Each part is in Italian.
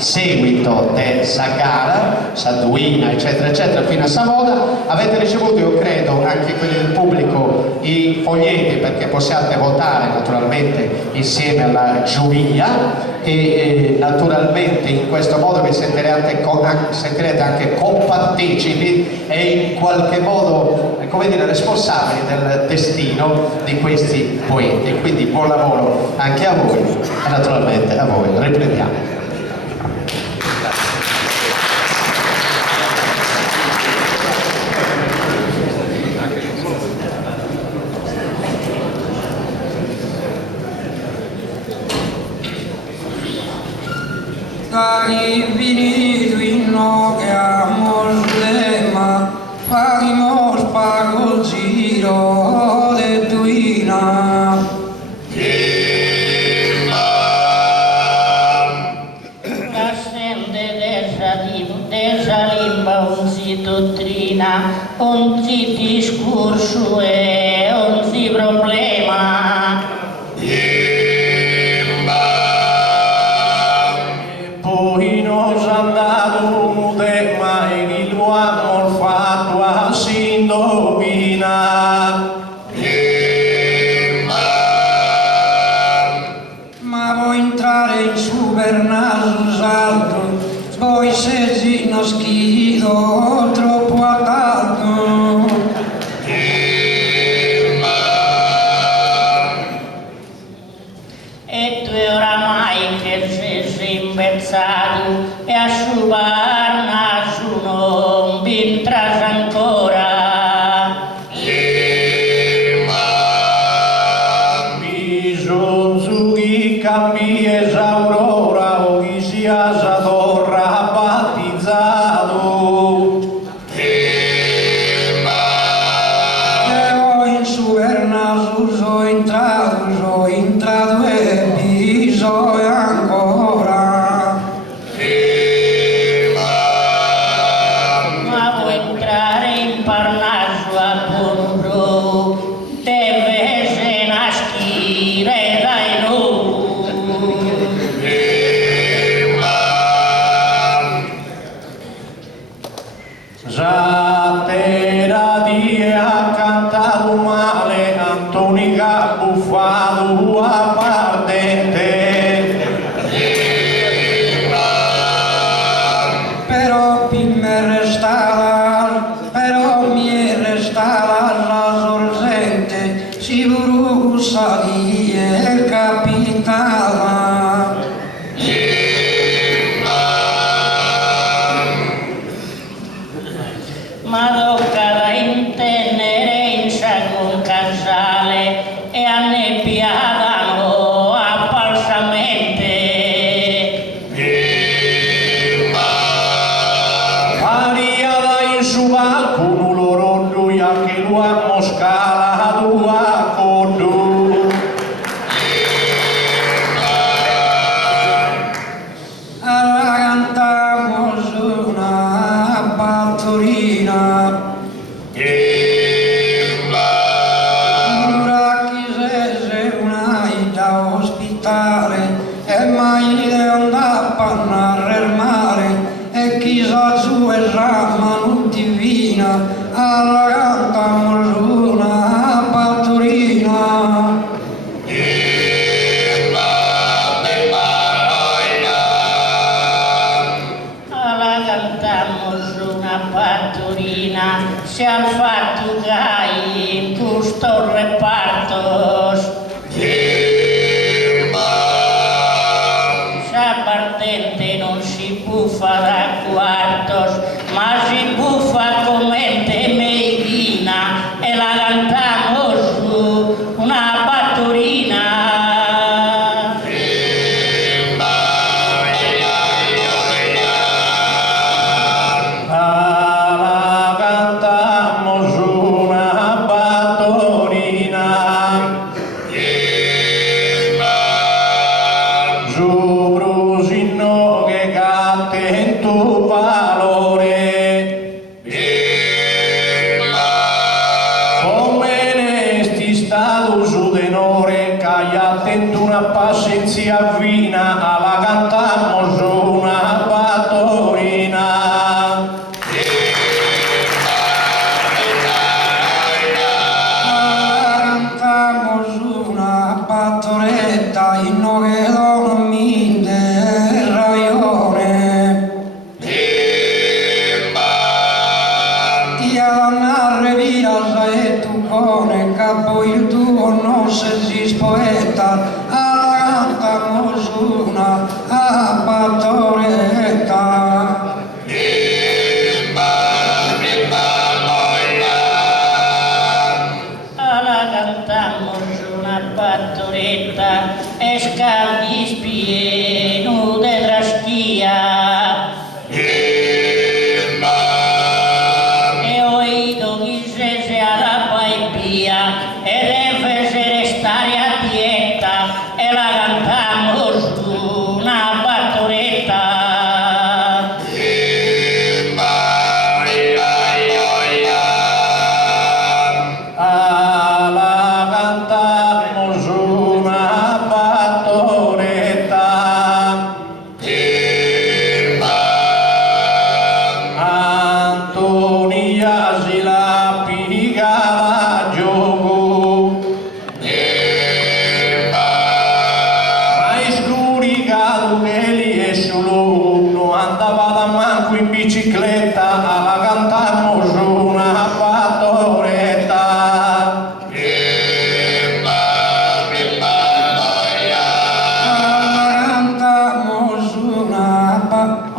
seguito di Sagara, Saduina, eccetera, eccetera, fino a Savoda. Avete ricevuto, io credo, anche quelli del pubblico, i foglietti perché possiate votare naturalmente insieme alla giuria e naturalmente in questo modo vi sentirete anche compartecipi e in qualche modo, come dire, responsabili del destino di questi poeti. Quindi buon lavoro anche a voi e naturalmente a voi. Riprendiamo. Hai finito in no che amo ma faremos pago il giro de tuina. La sende desa limba un si dottrina, un si discorso e un si problema. Poi nos han dado un tema e lo hemos fatto a sin dominar. Ma vuoi entrare in su Bernardo Salto, poi se non schido troppo a tardo. E tu oramai che sei imbezzato e a sciupar naso non vintras ancora. Bisogno che cambi esaurora o chi sia Zadorra battezzato. Io in su Bernardo sono entrato e bisogno ancora. Ma vuoi entrare in Parnaso a Pombro, deve se nascire dai noi. Zatera di ha cantato male, Antonica buffato a partente. Però mi è restata la sorgente, si brucia di è capitata. Ma tocca da intendere in un casale e annebbiatano appalsamente. Ariada in su balcone loro due anche lo hanno scalato a codo. Alla cantamos una battorina. Ora chi se una da ospitare e mai le andà a pannare il mare e chissà su e rama non divina alla cantamos una battorina. Alla cantamos una batturina, se al fatto che hai in questo repartos. S'appardente non si buffa da quartos, ma si buffa come te medina e la cantamos una batturina. Alla cantamos una battorina. Su brusino che canta in tuo valore. manco in bicicletta, alla cantammo su una fattoretta.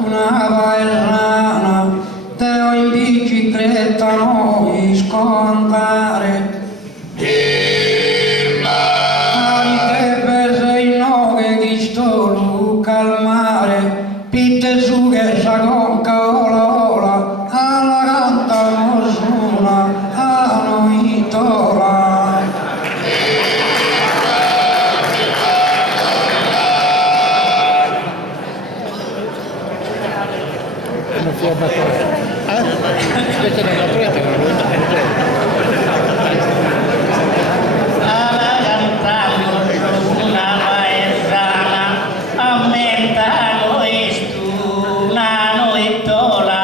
Una paesana, Teo in bicicletta noi scontare. Anche per sei nove che sto lu calmare, pitte su che sa conca ola ola, alla cantamo su una a noi tola. Non si è abbattuto. Invece non l'ho trovato, non l'ho alla cantamos una paesana, aumentano una noittola.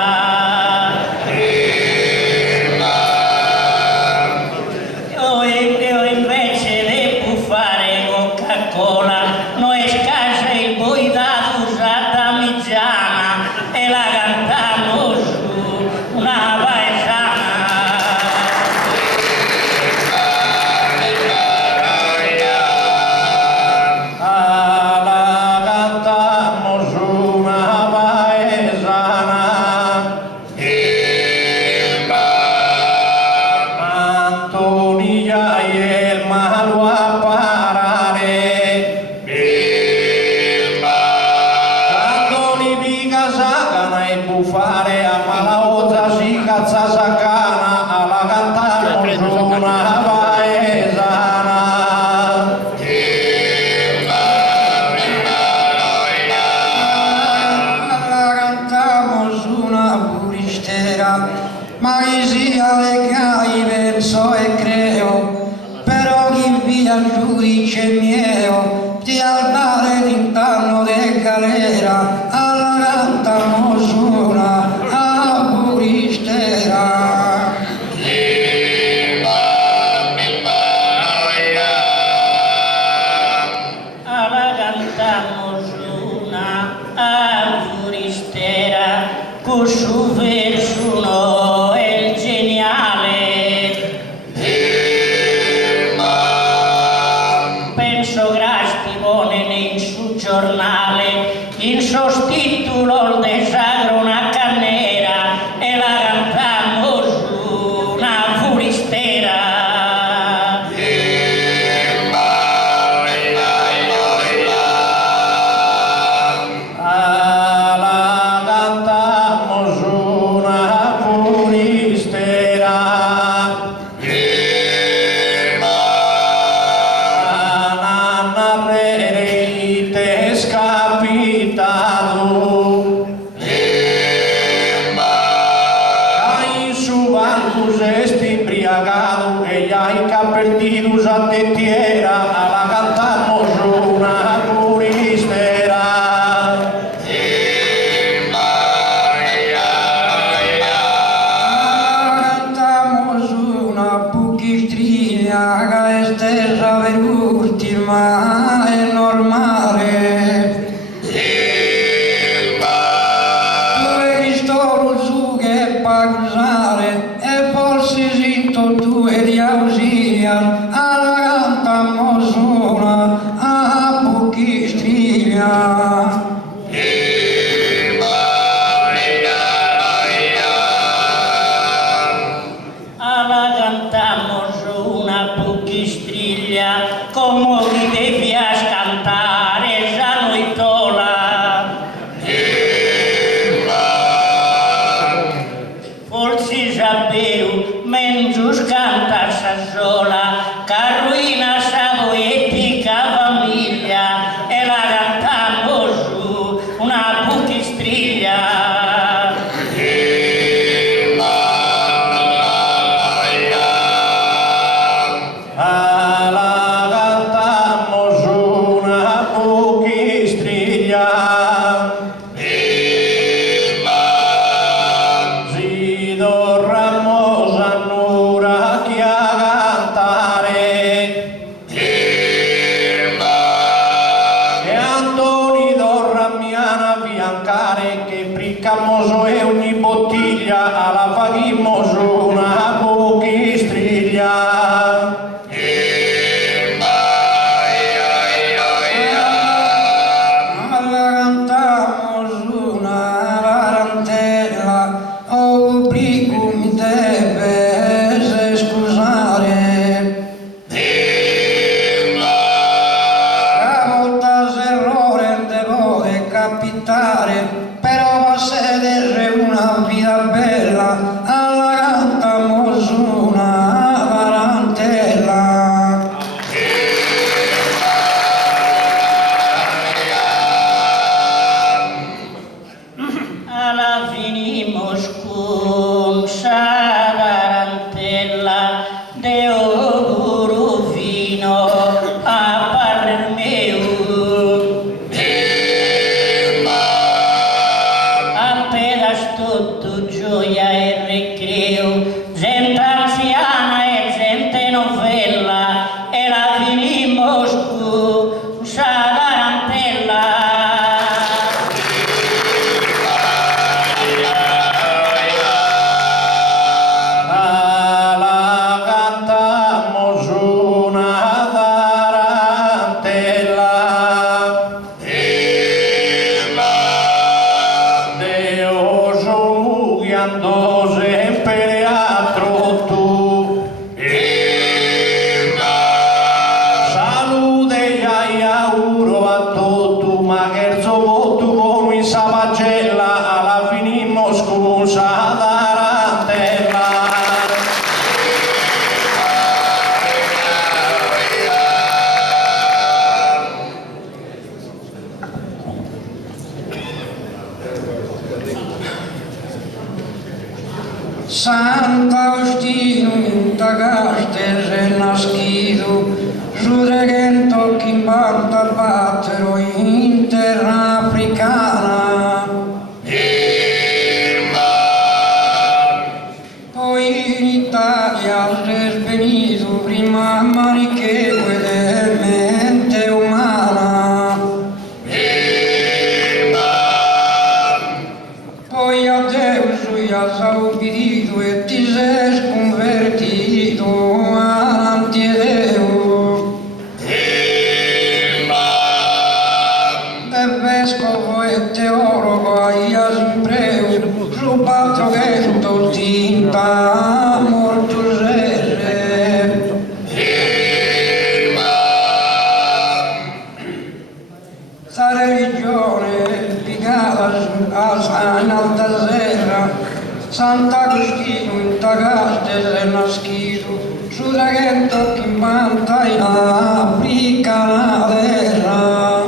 Io invece devo fare Coca-Cola, noi scascia il boi da usata migiana e la cantamo su una paesana. Alla cantammo su una paesana. Antonia e il malo a parare. Antoni pica sacana e buffare a malaosa si cazza sacana, alla cantammo su una paesana. La cantamos una puristera, ma che sia le gai penso e creo, però chi via il giudice mio, ti altare d'intanno de galera, alla cantamos una a puristera. Alla cantamos una avuristera, con su verso no è geniale. Penso grasti pone in su giornale, il sostituto de sagro una cannera e la cantamos una furistera. Alla cantammo su una puristera. Nanna prerite scapitato. Hai su banco sesti imbriagato e gli hai capellitos a tettiera, alla cantammo su una puristera. Cantamos una buchistriglia che è stessa per ultima, è normale. Due pistole su che pagare e forse sinto due di ausilia, alla cantamos una a buchistriglia. Alla cantamos una buchistriglia, come vi devi a cantare già noi tola. Forse già vero, mengius canta sa sola, carruina sa poetica famiglia, e la cantamos su una buchistriglia. Alla cantammo su una buchistriglia. Si dorramos a nura chi a cantare. E Antoni dorramiana bianca pare che priccammoso e ogni bottiglia alla paghimmoso una pochistriglia. Alla cantamos una tarantella, o pubblico mi deve scusare. Però va sedere una vita bella, alla cantamos una tarantella. Alla finimos con sa tarantella de oguro vino a parler meu. Tutto gioia e recreo, gente anziana e gente novella, e la finimos con sa tarantella. La cantamos una tarantella. Ando sempre a trotto, salute e auguro a tutti, ma scherzo molto come in Sabagella, alla finimmo scusa tarantella. Sant'Agostino in Tagaste nascido, giudegento che in banda battero in terra africana. Poi in Italia è venuto prima manichevole e mente umana. Poi a Deus ha obbedito e ti sei sconvertito avanti a Dio. E vescovo e teologo hai sempre rubato vento tinta molto serie. Sta religione piegata in alta serra, Sant'Agostino in Tagaste è nascido, su draghetto che manta in Africa la terra.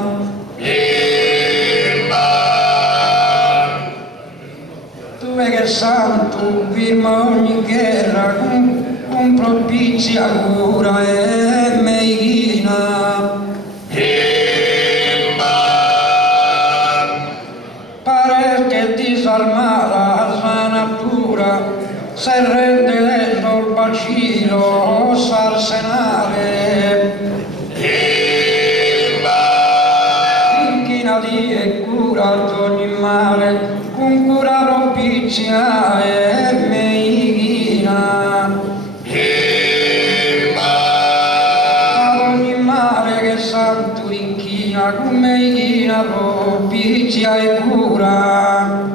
Tu è che santo firma ogni guerra con propizia cura e medicina. Pare che disarmata la natura se rende lento il bacino s'arsenale. Inchinati e cura ogni male con cura propizia e medicina. Ad ogni male che santo inchina con medicina propizia e cura.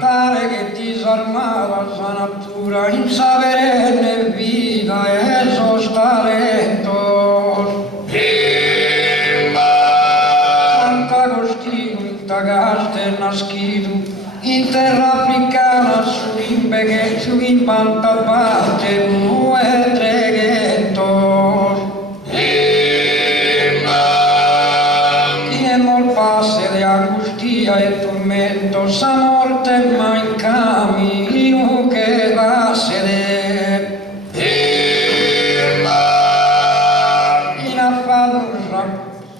Tale che disarmava la natura in sapere vita e sostalento. Sant'Agostino in Tagaste è nascido in terra africana su in banda batte due treghetto. Chi è mol passe di angustia e tormento sa morte ma in cammino che va a sedere.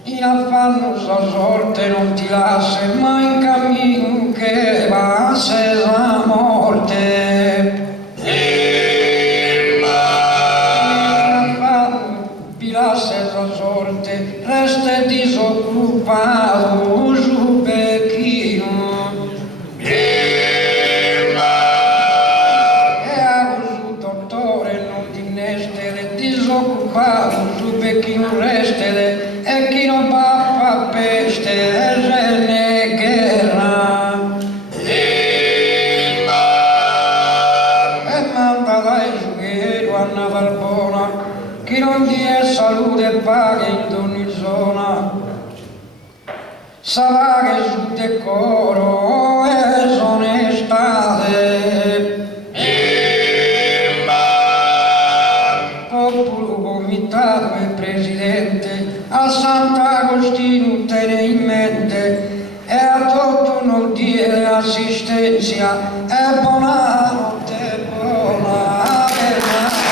In affanno sa sorte non ti lascia ma in cammino che va a sedere la morte. Pilassa la sorte, resta disoccupato sarà che sul decoro e sonestate. Popolo comitato e presidente, a Sant'Agostino tiene in mente e a tutto non dire assistenza e buonanotte, buona Verna.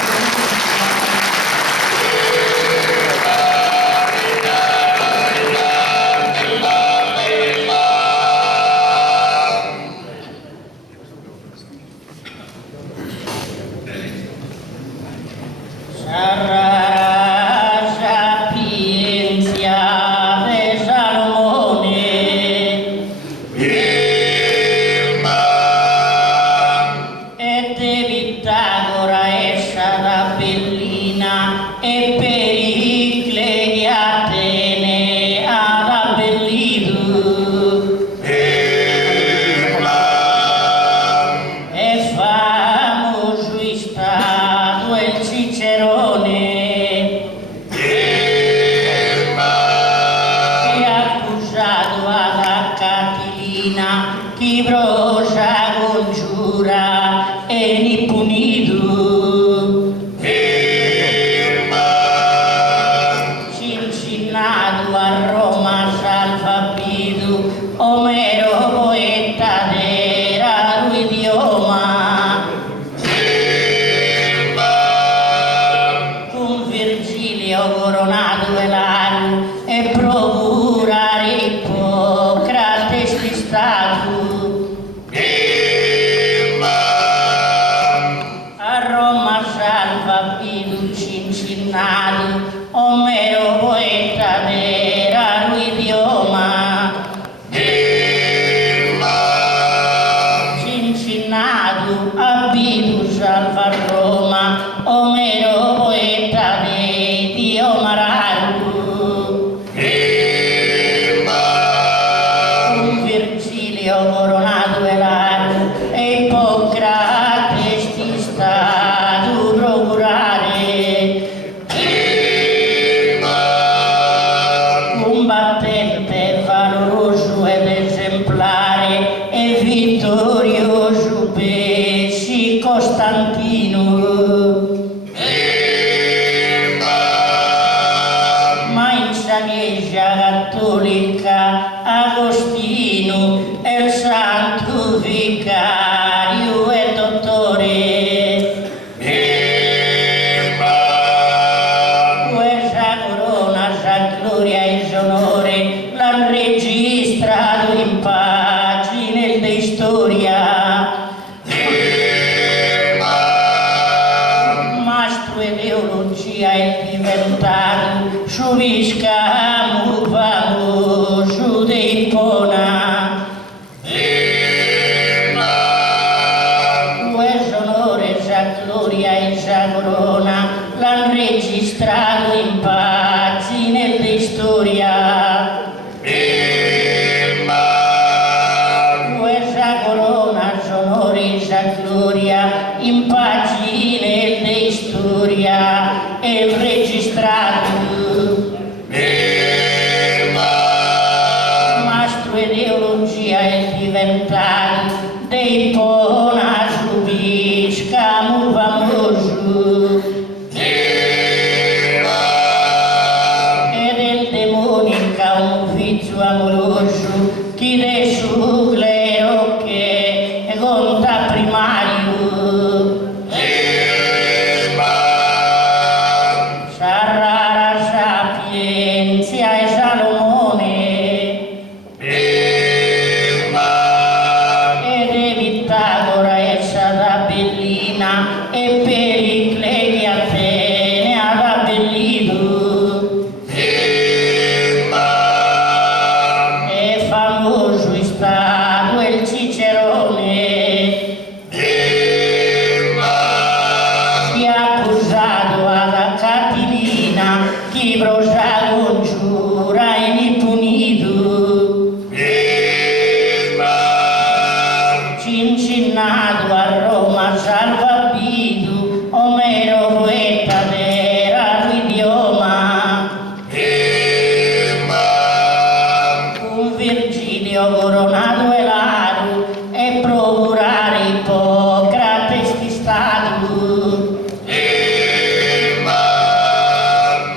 Virgilio coronato e laru e procurare Ippocrate sti statu.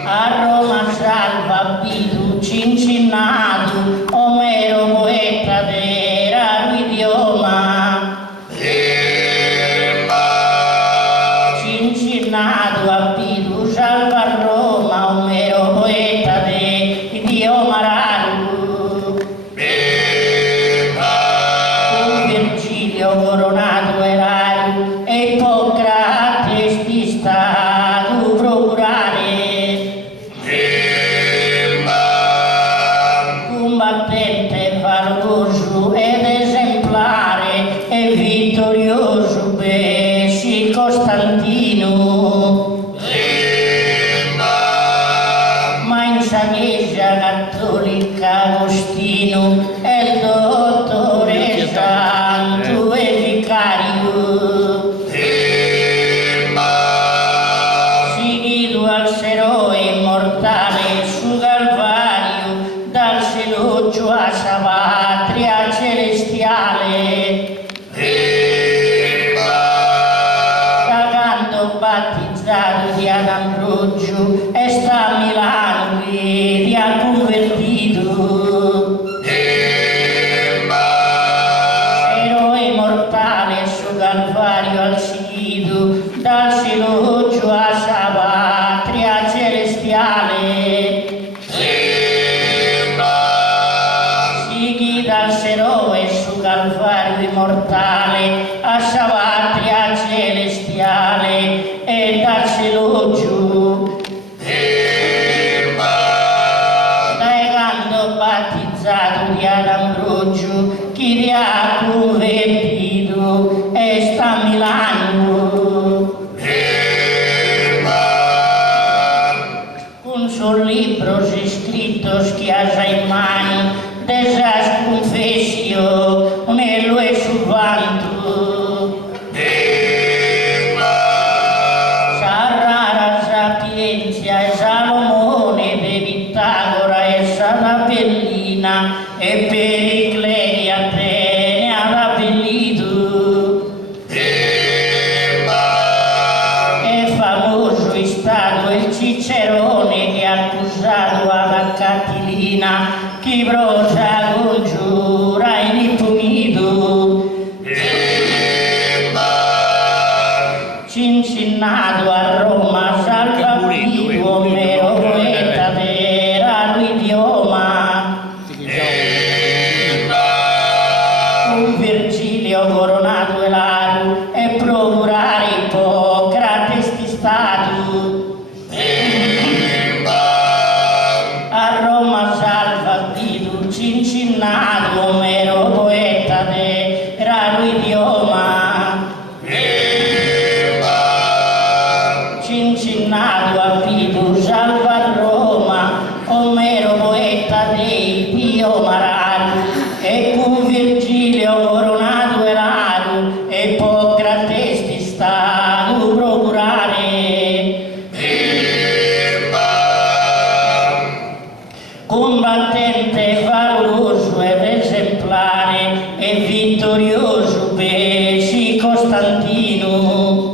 A Roma salva Bidu Cincinnato, Omero poeta de raro idioma. Cincinnato a Bidu salva Roma, Omero poeta de idioma raro. Con Virgilio coronato e raro e Ippocrate sti statu procurare. Combattente valoroso ed esemplare e vittorioso Besci Costantino. Ma in sagezza cattolica Agostino è il dottore santo e vicario. Seguito al eroe immortale su Calvario, dal seloggio a sa patria celestiale. Cagando battezzato di Adambrogio e sta a Milano che ha convertito. Eroe mortale su Calvario al seguito, dal seloggio a sa patria celestiale. Sighi dal eroe su Calvario immortale a sa patria celestiale e dal seloggio dai canto battezzato di Adambrogio chi vi ha convertito e sta a Milano. Un sol libro si scritto schiasa in mano, desas confessio, nello e sul vanto. Sa rara sapienza e Salomone de Pitagora e sa Tabellina e Pericle di Atene ha abbellito. È famoso è stato il Cicerone che ha accusato alla Catilina chi prosa congiura inimpunito. Cincinnato a Roma salva Guido, Omero poeta de raro idioma. Con Virgilio coronato e laru e procurare Ippocrate sti statu. A Roma salva Guido Cincinnato, Omero poeta de raro idioma. Cincinnato a Pidu salva Roma, Omero poeta de idioma raro e con Virgilio coronato e raro e Ippocrate sti statu procurare. Combattente valoroso ed esemplare e vittorioso Besci Costantino.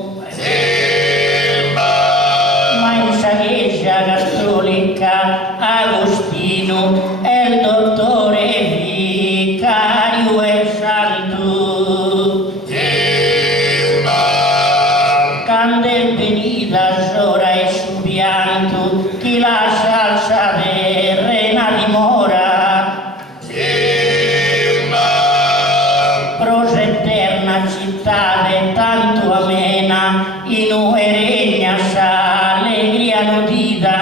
Ma in sagezza cattolica Agostino è il dottore vicario e santo. Candel venida sora e su pianto chi la salsa terrena dimora. Prosa eterna città e tanto amena in ue regna sa allegria nudita.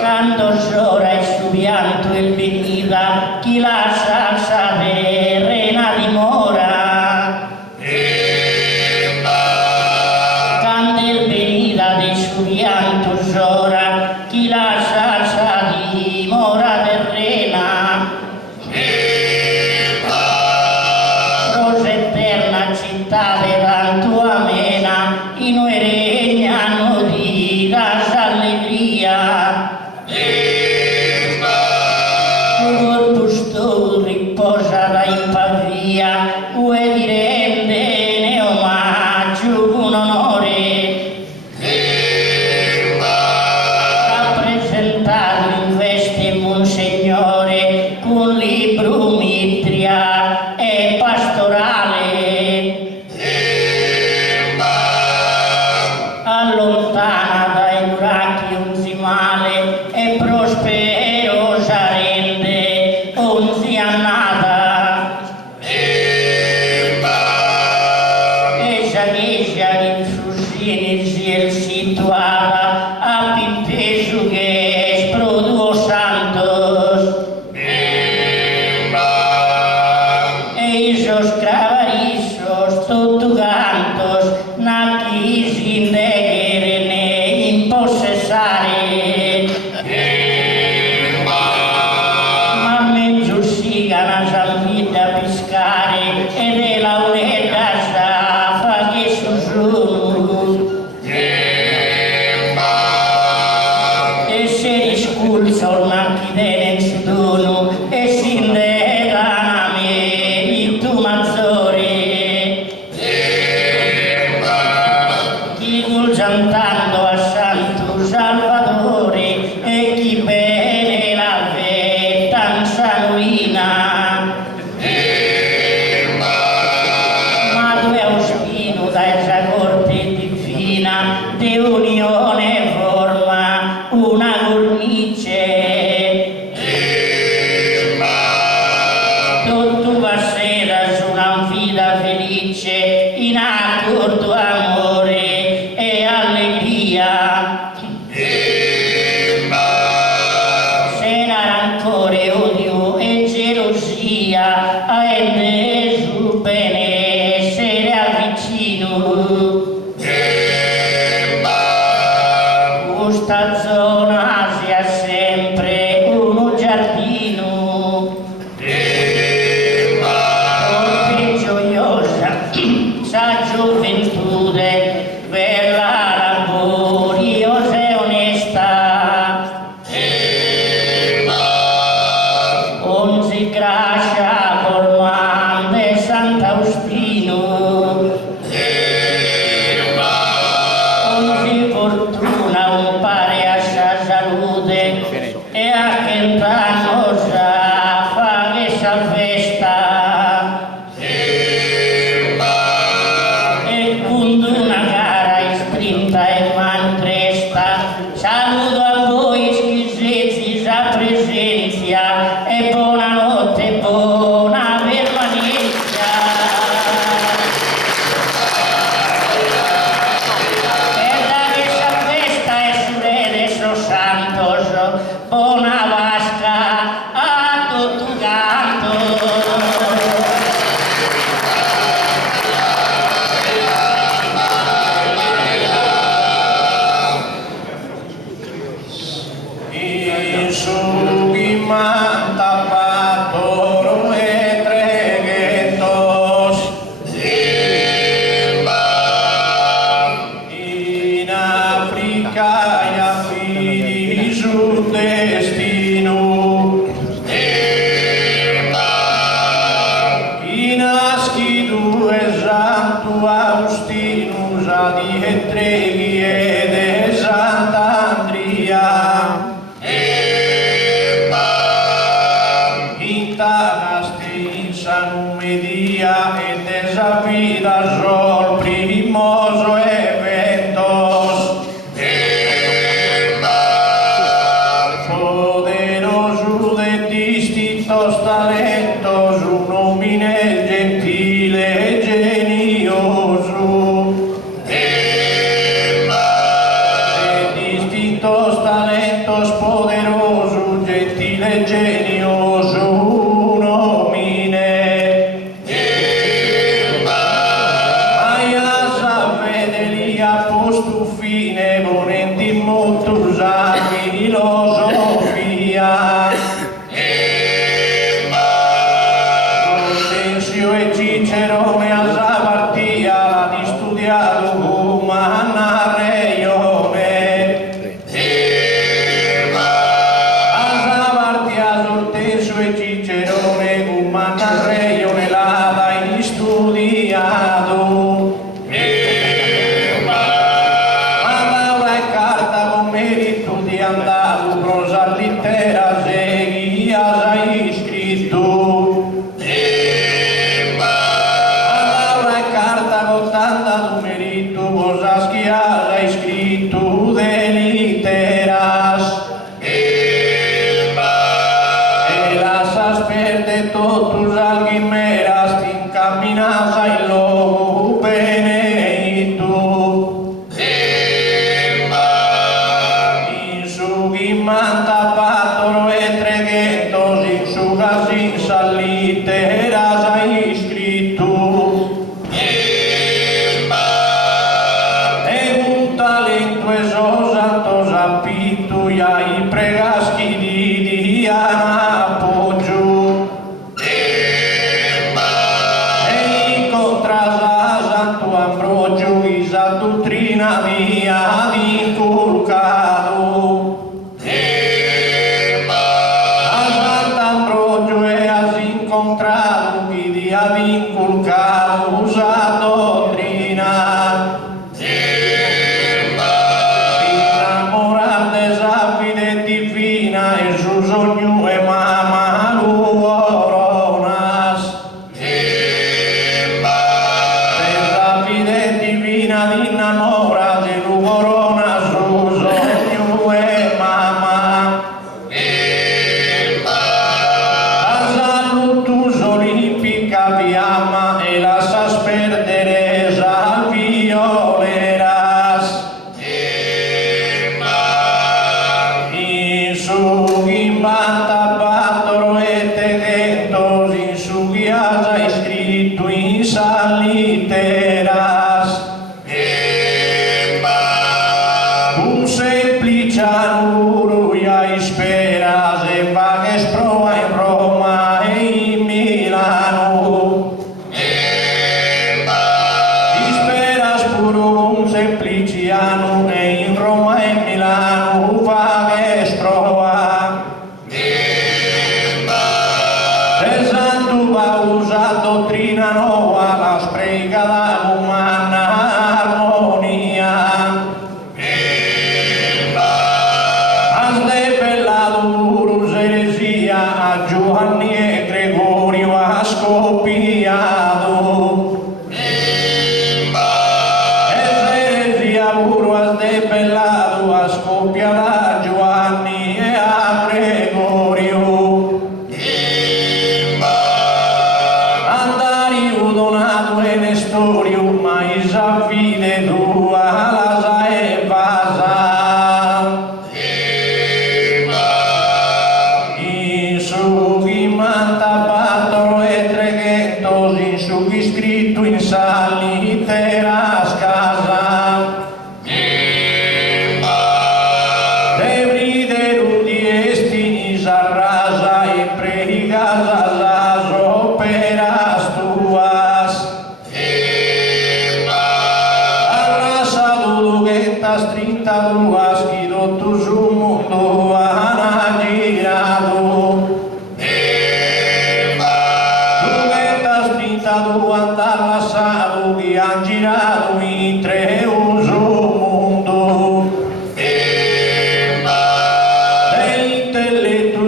Canto sora e su pianto il venida chi la salsa terrena dimora. Candel venida di su pianto sora chi la salsa dimora terrena. Rosa eterna città de tanto amena in ue regna nudita allegria. 30 anni già fa questa festa e con una gara sprinta e mantresta saluto a voi schizzetti già presenza e buonanotte e buona permanenza. E da questa festa e sulle Los Santos buona vasca a tutto canto. in su chi manta patoro e treghettos in Africa e figli su destino in aschi due santo Austinus adi e treghi ed Sant'Andria in tagaste in sanumedia et esa vida sol primoso eventos poderoso de distintos talentos un nomine gentile e genioso de distintos talentos poderoso gentile e genioso un nomine Maia savedelia postu fine volenti moltus anni filosofia Constensio e Cicerone a Savartia la di studiato umana reione a Savartia Constensio e Cicerone umana reione la dai studiato Laura e carta con merito di andato prosa littera seguia sei scritto Laura e carta con tanta merito prosa schia sei scritto de litteras e las asperte totus algimeras t'incaminasa il logo beneitu in su manta patoro e treghettos in su gasin salliteras hai scritto e un talento esosantos appitu i pregaschi di Diana appoggio e incontras a Santo Ambrogio isa dottrina via inculcato a Sant'Ambrogio e has incontrato chi dia inculcato usa dottrina innamorar desa fide divina e su sogno e mamma luoronas desa fide divina di innamora de luorona su sogno e mamma a salutus olimpica viama e las asperderesa violeras in su gimbanta patoro e teghettos in su ghiasa è scritto in salliteras un sempliciano isperas e vages proa in Roma e in Milano isperas puro un sempliciano e in Roma e Milano vages proa Santo va usa dottrina nova la sprega da umana armonia As de bella durus e s'arrasa e pregas las operas tuas. Alla saluduguetas 32 que do tu mundo han girado. Duguetas 32 andar lasciado che han girato in tre uso mundo. Dell'intelletto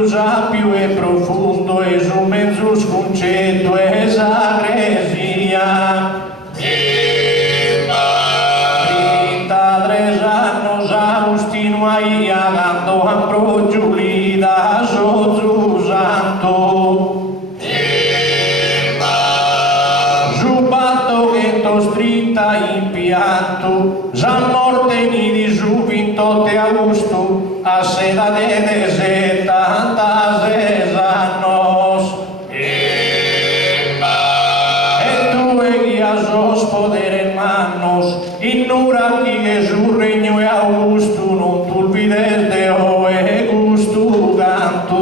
più e profondo es un mezzo concetto es agresia. 33 annos Agustino ahí agando ambro Giulida Gesù Santo. Giubato che to stritta in pianto, San morte ni di giù 28 agosto, a seda de 76 annos. E tu guías os poderes manos, ignora que Jesús regno e Augusto, non tu olvides de o e gusto canto.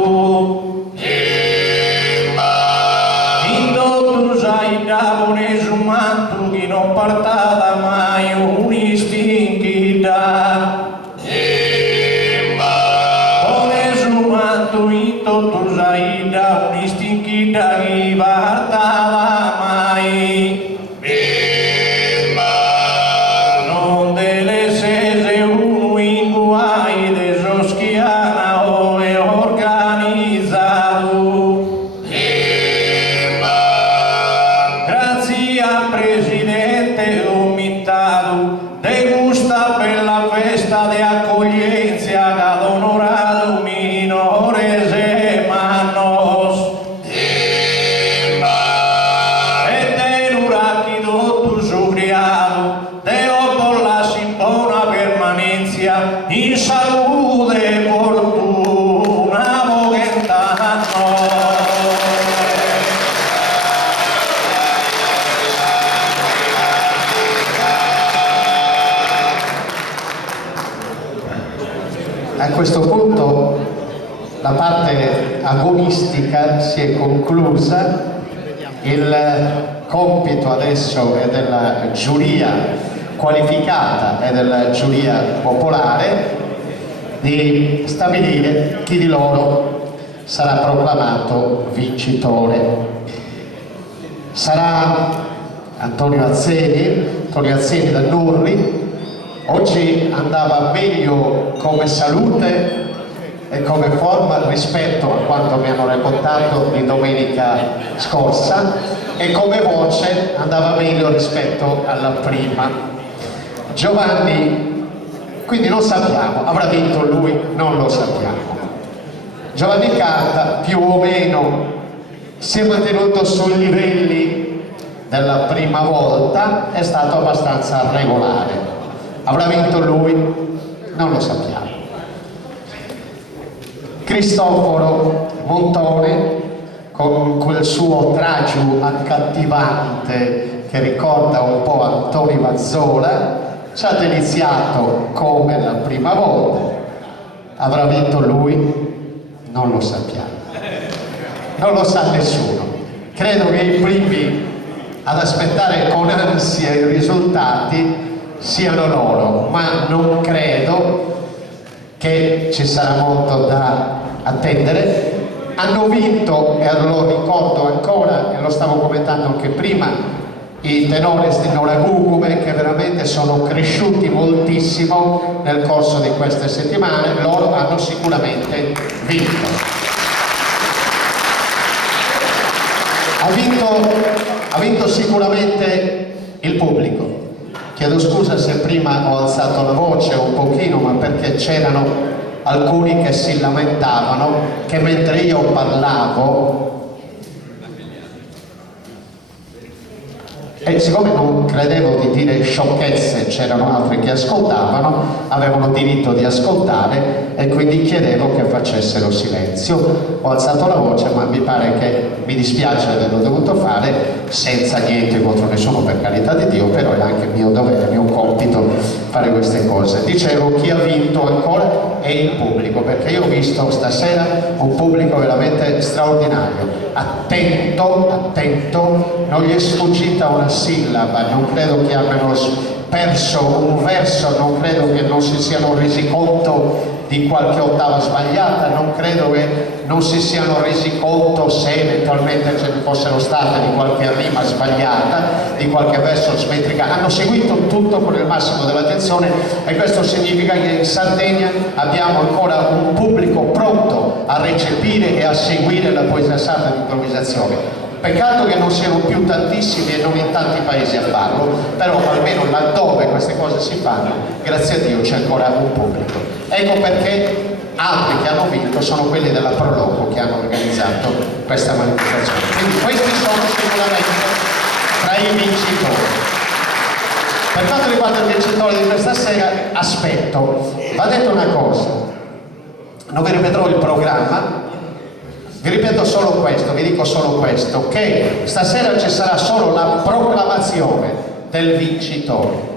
Indo tu sai da bones un manto che non partada mai un'istinchità. Bones un manto indo tu sai da un'istinchità che partada mai. Non delle sese uno in guai de Soschiana o è organizzato. Grazie al presidente omitato, de gusta per la festa de accoglienza ad onorato minores e manos. E de l'urachido tu sugriato, de por la simbona permanencia in salute fortuna moguentano. A questo punto la parte agonistica si è conclusa, il compito adesso è della giuria qualificata e della giuria popolare di stabilire chi di loro sarà proclamato vincitore. Sarà Antonio Azzeni da Nurri. Oggi andava meglio come salute e come forma rispetto a quanto mi hanno raccontato di domenica scorsa, e come voce andava meglio rispetto alla prima. Giovanni, quindi non sappiamo, avrà vinto lui? Non lo sappiamo. Giovanni Carta più o meno si è mantenuto sui livelli della prima volta, è stato abbastanza regolare. Avrà vinto lui? Non lo sappiamo. Cristoforo Montone, con quel suo traggio accattivante che ricorda un po' Antonio Mazzola, ci ha deliziato come la prima volta. Avrà vinto lui? Non lo sappiamo. Non lo sa nessuno. Credo che i primi ad aspettare con ansia i risultati siano loro, ma non credo che ci sarà molto da attendere. Hanno vinto, e lo ricordo ancora, e lo stavo commentando anche prima, i tenores di Noragugume, che veramente sono cresciuti moltissimo nel corso di queste settimane. Loro hanno sicuramente vinto. Ha vinto sicuramente il pubblico. Chiedo scusa se prima ho alzato la voce un pochino, ma perché c'erano alcuni che si lamentavano che mentre io parlavo, e siccome non credevo di dire sciocchezze, c'erano altri che ascoltavano, avevano diritto di ascoltare, e quindi chiedevo che facessero silenzio. Ho alzato la voce, ma mi pare che mi dispiace averlo dovuto fare, senza niente contro nessuno, per carità di Dio, però è anche mio dovere, mio compito fare queste cose. Dicevo, chi ha vinto ancora è il pubblico, perché io ho visto stasera un pubblico veramente straordinario, attento, non gli è sfuggita una sillaba, non credo che abbiano perso un verso, non credo che non si siano resi conto di qualche ottava sbagliata, non credo che non si siano resi conto se eventualmente ce ne fossero state di qualche rima sbagliata, di qualche verso smetrica. Hanno seguito tutto con il massimo dell'attenzione e questo significa che in Sardegna abbiamo ancora un pubblico pronto a recepire e a seguire la poesia sarda di improvvisazione. Peccato che non siano più tantissimi e non in tanti paesi a farlo, però almeno laddove queste cose si fanno, grazie a Dio c'è ancora un pubblico. Ecco perché altri che hanno vinto sono quelli della Proloco che hanno organizzato questa manifestazione. Quindi questi sono sicuramente tra i vincitori. Per quanto riguarda il vincitore di questa sera, aspetto, va detto una cosa, non vi ripeterò il programma, vi ripeto solo questo, vi dico solo questo, che stasera ci sarà solo la proclamazione del vincitore.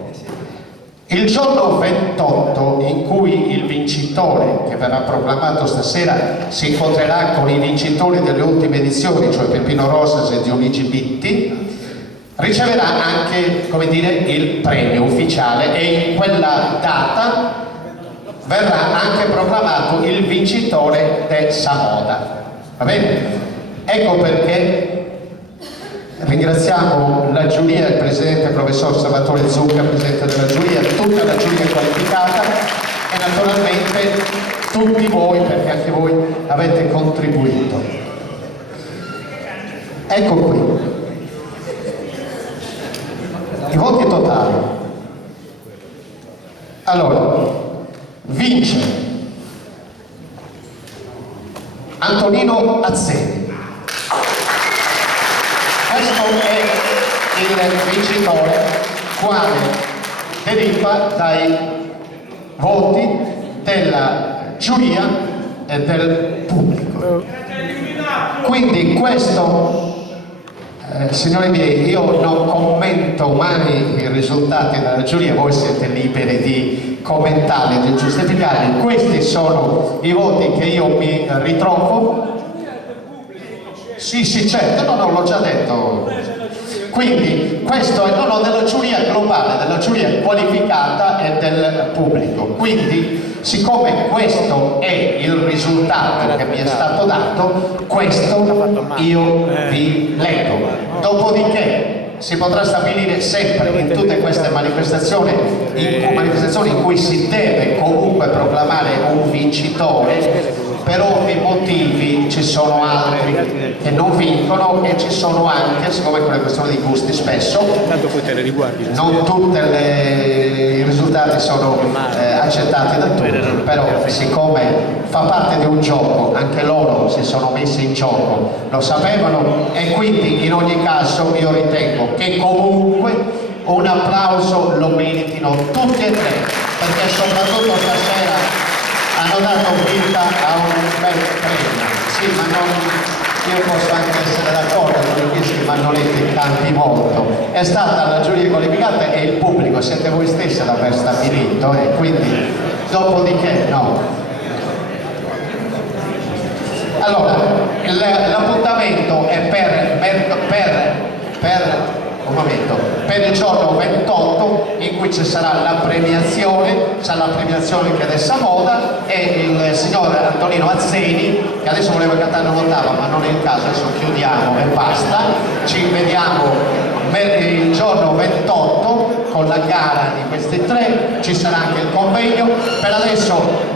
Il giorno 28, in cui il vincitore che verrà proclamato stasera si incontrerà con i vincitori delle ultime edizioni, cioè Peppino Rosas e Dionigi Bitti, riceverà anche, come dire, il premio ufficiale e in quella data verrà anche proclamato il vincitore del Samoda. Va bene? Ecco perché ringraziamo la giuria, il presidente professor Salvatore Zucca, presidente della giuria, tutta la giuria qualificata e naturalmente tutti voi, perché anche voi avete contribuito. Ecco qui i voti totali. Allora, vince Antonino Azzeni. Questo è il vincitore, quale deriva dai voti della giuria e del pubblico. Quindi questo, signori miei, io non commento mai i risultati della giuria, voi siete liberi di commentarli, di giustificarli. Questi sono i voti che io mi ritrovo. Sì, certo, no, l'ho già detto. Quindi questo è della giuria globale, della giuria qualificata e del pubblico. Quindi, siccome questo è il risultato che mi è stato dato, questo io vi leggo. Dopodiché si potrà stabilire sempre in tutte queste manifestazioni in cui si deve comunque proclamare un vincitore. Per ovvi motivi ci sono altri che non vincono e ci sono anche, siccome è una questione di gusti spesso, non tutti i risultati sono accettati da tutti, però siccome fa parte di un gioco, anche loro si sono messi in gioco, lo sapevano e quindi in ogni caso io ritengo che comunque un applauso lo meritino tutti e tre, perché soprattutto stasera hanno dato vita a un bel premio. Sì, ma io posso anche essere d'accordo con i ma non li canti molto. È stata la giuria qualificata e il pubblico, siete voi stessi ad aver stabilito e quindi dopodiché no. Allora, l'appuntamento è per il giorno 28 in cui ci sarà la premiazione, che è del Samoda e il signor Antonino Azzeni, che adesso voleva cantare un'ottava ma non è il caso, adesso chiudiamo e basta. Ci vediamo il giorno 28 con la gara di questi tre, ci sarà anche il convegno. Per adesso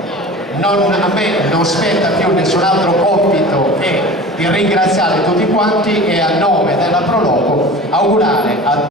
a me non spetta più nessun altro compito che di ringraziare tutti quanti e a nome della Proloco augurare a